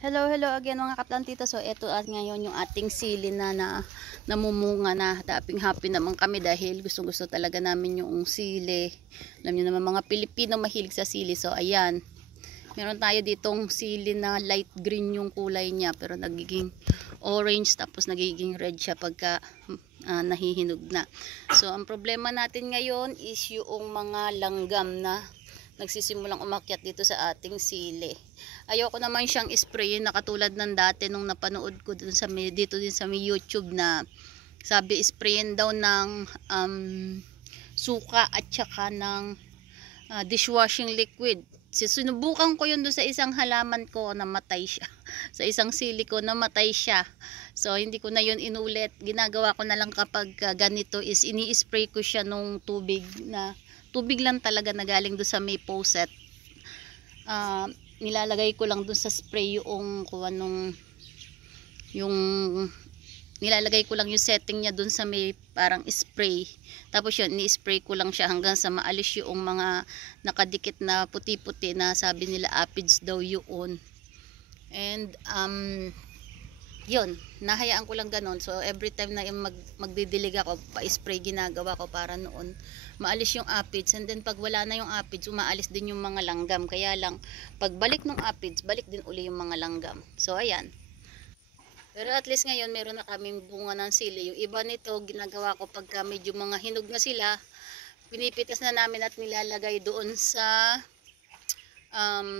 Hello, hello again mga kaplantita. So, ito at ngayon yung ating sili na namumunga na. Happy naman kami dahil gusto talaga namin yung sili. Alam niyo naman mga Pilipino mahilig sa sili. So, ayan. Meron tayo ditong sili na light green yung kulay niya pero nagiging orange tapos nagiging red siya pagka nahihinog na. So, ang problema natin ngayon is yung mga langgam na nagsisimulang umakyat dito sa ating sili. Ayoko naman siyang sprayin na katulad ng dati nung napanood ko dun sa dito din sa YouTube na sabi sprayin daw ng suka at saka ng dishwashing liquid. Sinubukan ko yun doon sa isang halaman ko, namatay siya. Sa isang sili ko, namatay siya. So, hindi ko na yun inulit. Ginagawa ko na lang kapag ganito is ini-spray ko siya nung tubig lang talaga na galing doon sa may faucet. Nilalagay ko lang doon sa spray yung nilalagay ko lang yung setting niya doon sa may parang spray. Tapos yun, ni-spray ko lang siya hanggang sa maalis yung mga nakadikit na puti-puti na sabi nila aphids daw yun. And yun, nahayaan ko lang ganon. So every time na magdidilig ako, pa-spray ginagawa ko para noon maalis yung aphids. And then pag wala na yung aphids, umaalis din yung mga langgam. Kaya lang, pagbalik ng aphids, balik din uli yung mga langgam. So ayan. Pero at least ngayon meron na kaming bunga ng sili. Yung iba nito ginagawa ko pagka medyo mga hinog na sila, pinipitas na namin at nilalagay doon sa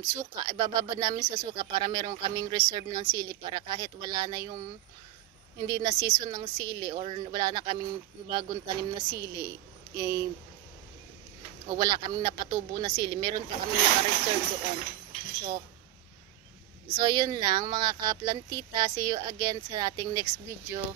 suka. Ibababad namin sa suka para meron kaming reserve ng sili para kahit wala na yung hindi na season ng sili or wala na kaming bagong tanim na sili, o wala kaming napatubo na sili, meron pa kami naka-reserve doon. So yun lang mga kaplantita. See you again sa ating next video.